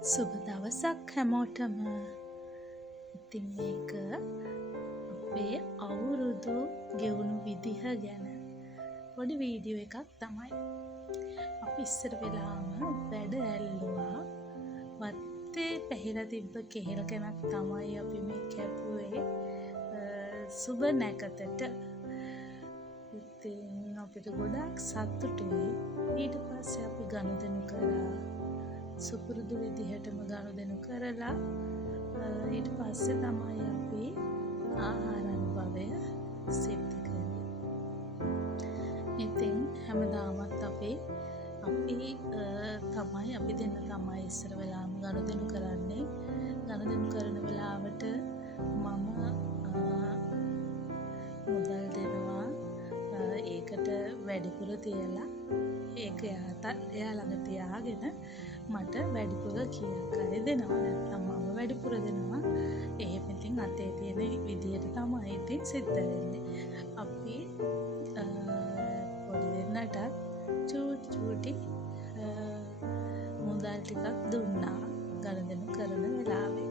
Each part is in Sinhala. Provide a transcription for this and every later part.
සුබ දවසක් හැමෝටම. ඉතින් මේක අපේ අවුරුදු ගෙවුණු විදිහ ගැන පොඩි වීඩියෝ එකක් තමයි. අපි ඉස්සර වෙලාම වැඩ ඇල්ලුවා. වත්තේ පැහිලා තිබ්බ කෙහෙල් කැමක් තමයි අපි මේ කැපුවේ සුබ නැකතට. ඉතින් අපිට ගොඩක් සතුටුයි. ඊට පස්සේ අපි ගනුදෙනු කරා. සුපුරුදු විදිහටම ගනුදෙනු කරලා ඊට පස්සේ තමයි අපි ආහාර අනුභවය සිද්ධ කරන්නේ. ඉතින් හැමදාමත් අපි දෙන්න තමයි ඉස්සර වෙලාම ගනුදෙනු කරන්නේ. ගනුදෙනු කරන වෙලාවට මම මුදල් දෙනවා. ඒකට වැඩිපුර තියලා ඒක එයා ළඟ තියාගෙන මට වැඩිපුර කීයක් හරි දෙනවා. නැත්නම් මම වැඩිපුර දෙනවා. එහෙම ඉතින් අතේ තියෙන විදියට තමයි ඉතින් සිද්ධ වෙන්නේ. අපි පොඩි දෙන්නට චූටි මුදල් ටිකක් දුන්නා ගනුදෙනු කරන වෙලාවේ.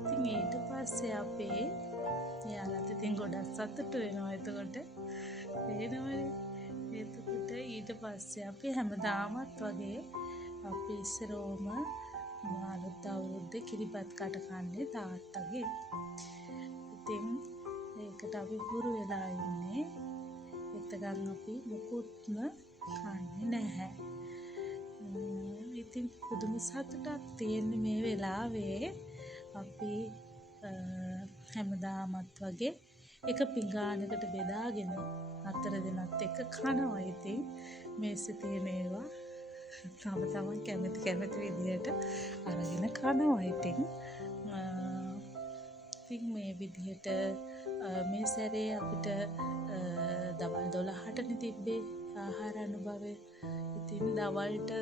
ඉතින් ඊට පස්සේ අපේ එයාලත් ඉතින් ගොඩක් සතුටු වෙනවා. එතකොට ඊට පස්සේ අපි හැමදාමත් වගේ අපි ඉස්සරෝම අලුත් අවුරුද්දේ කිරිබත් කට කන්නේ තාත්තගේ. ඉතින් ඒකට අපි පුරු වෙලා ඉන්නේ. එතකන් අපි මුකුත්ම කන්නේ නැහැ. ඉතින් පුදුම සතුටක් තියෙන්නේ මේ වෙලාවේ. අපි හැමදාමත් වගේ එක පිඟානකට බෙදාගෙන 4 දෙනත් එක්ක කනවා. ඉතින් මේසෙ තියෙන ඒවා තම කැමති විදිහට අරගෙන කනවා. ඉතින් මේ විදිහට මේ සැරේ අපිට දවල් 12ටනේ තිබ්බේ ආහාර අනුභවය. ඉතින් දවල්ට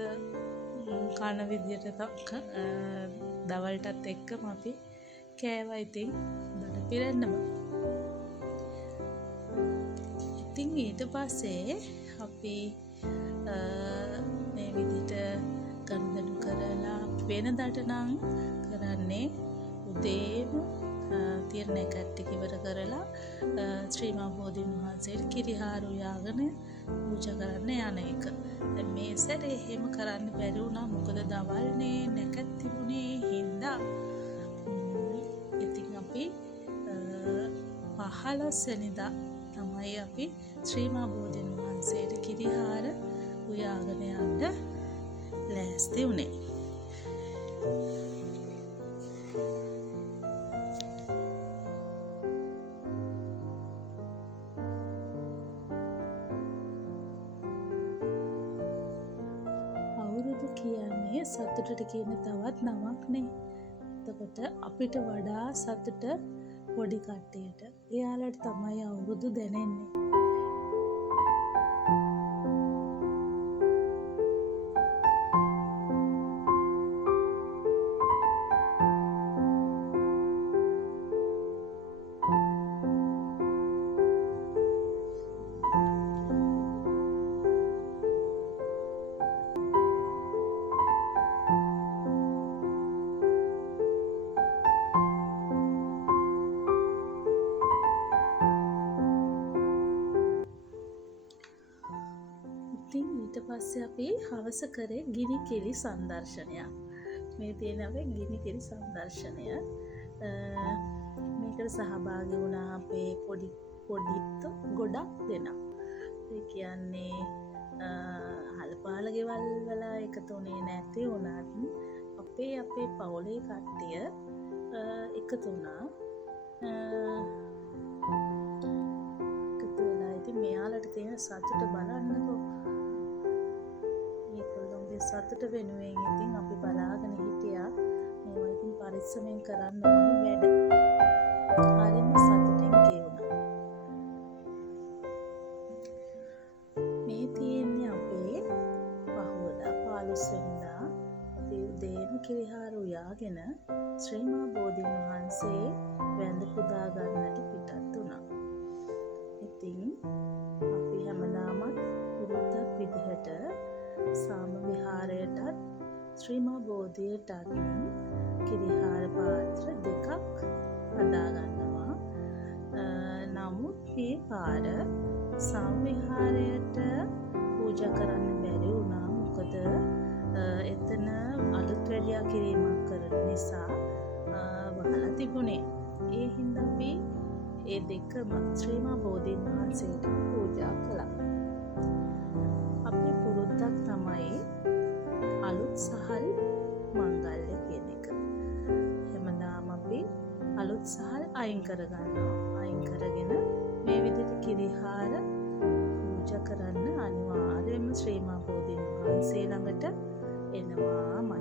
කන විදිහට දවල්ටත් එක්කම අපි කෑවා. ඉතින් බඩ පිරෙන්නම. ඉතින් ඊට පස්සේ අපි මේ විදිහට ගනුදෙනු කරලා වෙනදාට නම් කරන්නේ උදේම තිරණ කට්ටික ඉවර කරලා ශ්‍රී මහා බෝධීන් වහන්සේට කිරිහාර උයාගෙන පූජා කරන්න යන එක. දැන් මේ සැරේ එහෙම කරන්න බැරි වුණා. මොකද දවල්නේ නැකත් තිබුණේ හින්දා. ඉතින් අපි 15 වෙනිදා තමයි අපි ශ්‍රී මහා බෝධීන් වහන්සේට කිරිහාර උයාගෙන යන්න ලෑස්ති වුණේ. අවුරුදු කියන්නේ සතුටට කියන තවත් නමක්නේ. එතකොට අපිට වඩා සතුට පොඩි කට්ටියට. එයාලට තමයි අවුරුදු දැනෙන්නේ. ඊට පස්සේ අපි හවස කරේ ගිනි කිරි සංදර්ශනයක්. මේ තියෙන අපේ ගිනි කිරි සංදර්ශනය. මේකට සහභාගී වුණා අපේ පොඩිත් ගොඩක් දෙනා. ඒ කියන්නේ හල්පාල ගෙවල් වල එකතුනේ නැති වුණත් අපේ පවුලේ කට්ටිය එකතු වුණා. එකතු වෙලා ඉතින් මෙයාලට තියෙන සතුට බලන්නකෝ. සතුට වෙනුවෙන් ඉතින් අපි බලාගෙන හිටියා. මේවා ඉතින් පරිස්සමෙන් කරන්න ඕනේ වැඩ. හරිම සතුටින් ගෙවුණා. මේ තියෙන්නේ අපේ පහවදා 15 වෙනිදා අපි උදේම කිරිහාර උයාගෙන ශ්‍රී මහා බෝධීන් වහන්සේ වැඳ පුදා ගන්නට පිටත් වුණා. ඉතින් අපි හැමදාමත් පුරුද්දක් විදිහට සාම විහාරයටත් ශ්‍රීමා බෝධියට අතින් කිරිහාර පාත්‍ර 2ක් හදාගන්නවා. නමුත් මේ පාර සංවිහාරයට පූජා කරන්න බැරි වුණා. මොකද එතන අලුත් වැඩියා කිරීමක් කරන නිසා වහලා තිබුණේ. ඒ හින්දා අපි ඒ දෙකම ශ්‍රීමා බෝධීන් වහන්සේට පූජා කළා. අපේ පුරුද්දක් තමයි අලුත් සහල් මංගල්‍ය කියන එක. හැමදාම අපි අලුත් සහල් අයින් කරගන්නවා. අයින් කරගෙන මේ විදිහට කිරිහාර පූජා කරන්න අනිවාර්යයෙන්ම ශ්‍රීමා බෝධීන් වහන්සේ ළඟට එනවාමයි.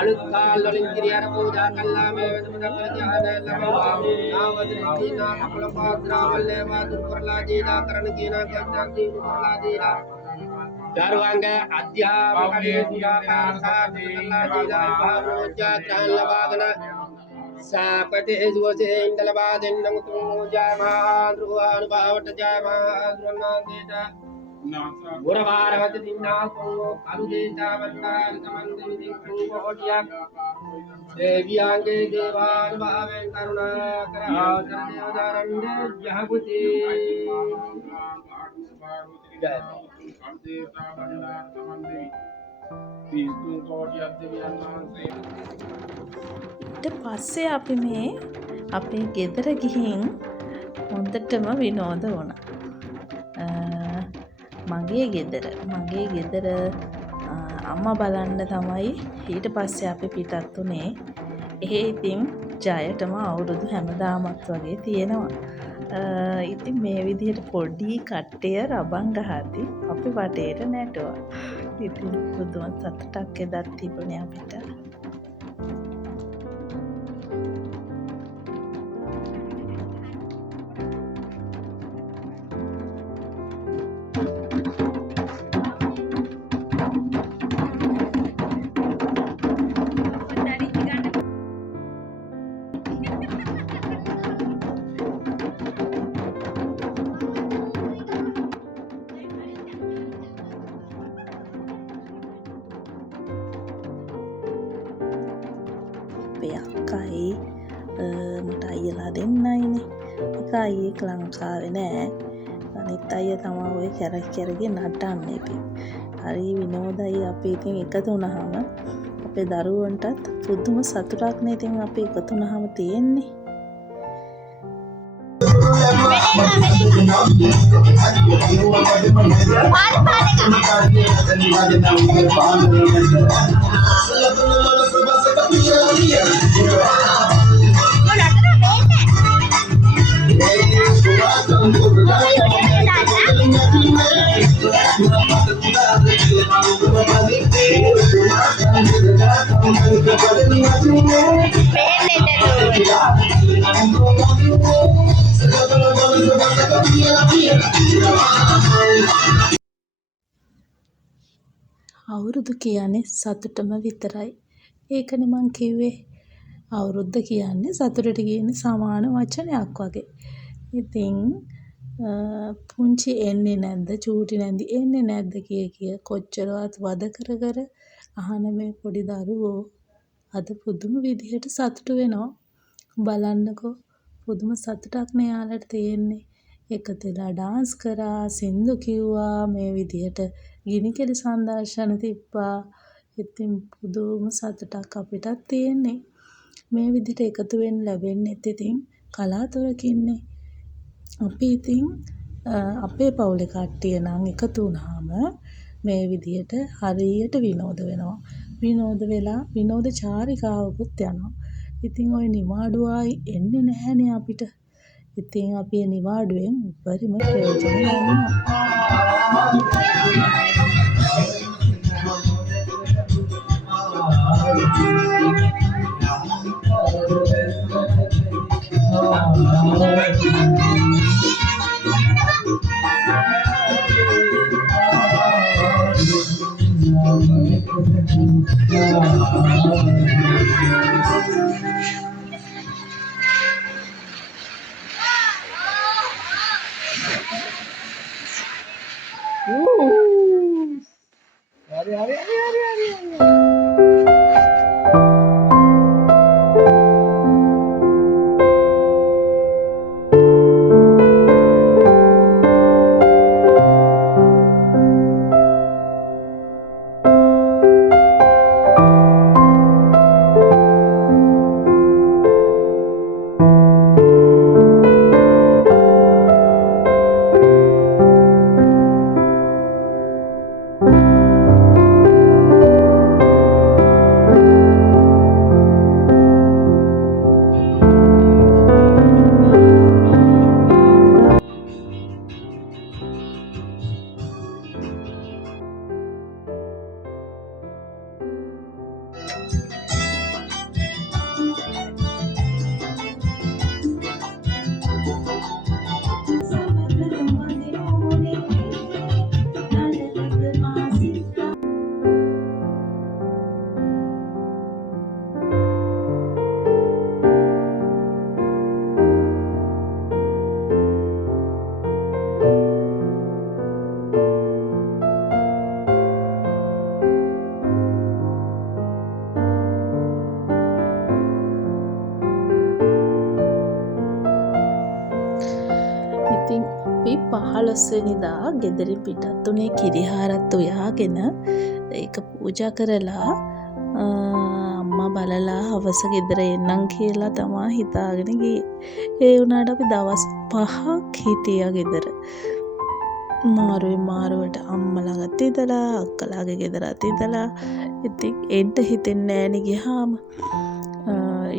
අලුත් කාල් වලින් කිරිහාර පූජා කළා මේ වෙනම ඥාන ලබනවා. නාවදිනා කපල පාත්‍රාවල්ලේ වාදුර කරලා දීලා කරන කියන ගත්තන් දීපු කරලා දීලා දරුවංග අධ්‍යාපනයේ පුරාකාර සාධිකලා දීලා භාවෝජා ත්‍රාණ ලබාගෙන සාපතේ දුවසේ ඉඳ ලබා දෙන්නම තුමෝ ජයමා රුවාන භාවට ජයමා රුවන්නාන්දේට ගුරවාරවත දින්නා කෝ කරු දේශාවන්තාන් සමන්දින දික්ඛු කොටියක් දේවියන්ගේ දේවාන භාවෙන් කරුණා කරා දේවදාරණ්‍ය ජහපති ජය ඊට පස්සේ අපි මේ අපේ ගෙදර ගිහින් හොඳටම විනෝද වුණා. මගේ ගෙදර අම්මා බලන්න තමයි ඊට පස්සේ අපි පිටත් උනේ. ඉතින් ජයටම අවුරුදු හැමදාමත් වගේ තියෙනවා. ඉතින් මේ විදිහට පොඩි කට්ටිය රබන් ගහද්දි අපි වටේට නැටුවා. ඉතින් පුදුම සතුටක් එදත් තිබුණේ අපිට. අපේ අක්කයි මට අයියලා දෙන්නයිනේ. එක අයියෙක් ලංකාවේ නෑ. අනිත් අයියා තමයි ඔය කැරකි නටන්නේ ඉතින්. හරි විනෝදයි අපි ඉතින් එකතු වුණාම අපේ දරුවන්ටත් පුදුම සතුටක් නේ ඉතින් අපි එකතු වුණාම තියෙන්නේ. අවුරුදු කියන්නේ සතුටම විතරයි. ඒකනේ මං කිව්වේ. අවුරුද්ද කියන්නේ සතුටට කියන සමාන වචනයක් වගේ. ඉතින් පුංචි එන්නේ නැද්ද චූටි නැන්දි එන්නේ නැද්ද කිය කොච්චරවත් වද කර අහන මේ පොඩි දරුවෝ අද පුදුම විදිහට සතුටු වෙනවා. බලන්නකෝ පුදුම සතුටක් නේ යාලට තියෙන්නේ. එකතු වෙලා ඩාන්ස් කරා, සින්දු කිව්වා, මේ විදිහට ගිනි කෙලි සංදර්ශන තිබ්බා. ඉතින් පුදුම සතුටක් අපිටත් තියෙන්නේ. මේ විදිහට එකතු වෙන්න ලැබෙන්නෙත් ඉතින් කලාතුරකින්නේ. අපි ඉතින් අපේ පවුලේ කට්ටිය නම් එකතු වුණාම මේ විදිහට හරියට විනෝද වෙනවා. විනෝද වෙලා විනෝද චාරිකාවකුත් යනවා. ඉතින් ওই නිවාඩු ආයි එන්නේ නැහැනේ අපිට. ඉතින් අපි නිවාඩුවෙන් උපරිම ප්‍රයෝජන ගන්නවා. Hari. ඉතින් අපි 15 වෙනිදා ගෙදරින් පිටත් උනේ කිරිහාරත් උයාගෙන ඒක පූජා කරලා අම්මා බලලා හවස ගෙදර එන්නම් කියලා තමා හිතාගෙන ගියේ. ඒ වුණාට අපි දවස් 5ක් හිටියා ගෙදර. මාරුවට අම්මා ළඟත් ඉඳලා අක්කලාගේ ගෙදරත් ඉඳලා ඉතින් එන්න හිතෙන්නේ නෑනේ ගියාම.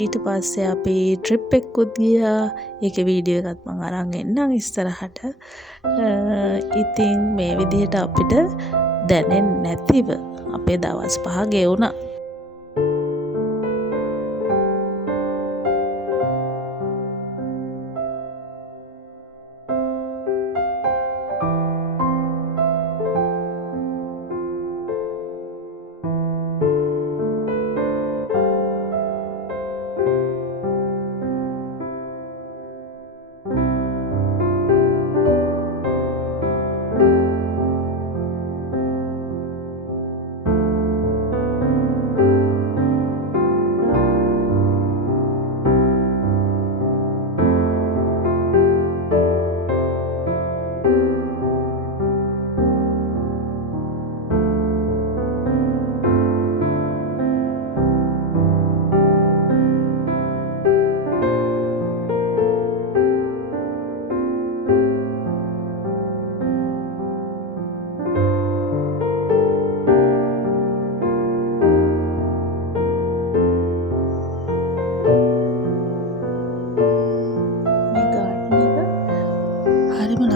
ඊට පස්සේ අපි ට්‍රිප් එකකුත් ගියා. ඒකේ වීඩියෝ එකත් මම අරන් එන්නම් ඉස්සරහට. ඉතින් මේ විදිහට අපිට දැනෙන්නේ නැතිව අපේ දවස් 5 ගෙවුණා.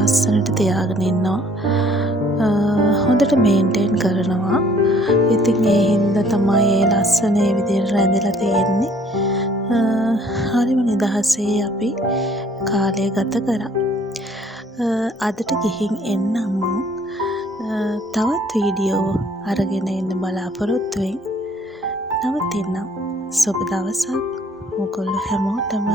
ලස්සනට තියාගෙන ඉන්නවා. හොඳට මේන්ටේන් කරනවා. ඉතින් ඒ හින්දා තමයි ඒ ලස්සන ඒ විදිහට රැඳිලා තියෙන්නේ. හරිම නිදහසේ අපි කාලය ගත කරා. අදට ගිහින් එන්නම් මම. තවත් වීඩියෝ අරගෙන එන්න බලාපොරොත්තු වෙමින් නවතින්නම්. සුබ දවසක් ඔයගොල්ලෝ හැමෝටම.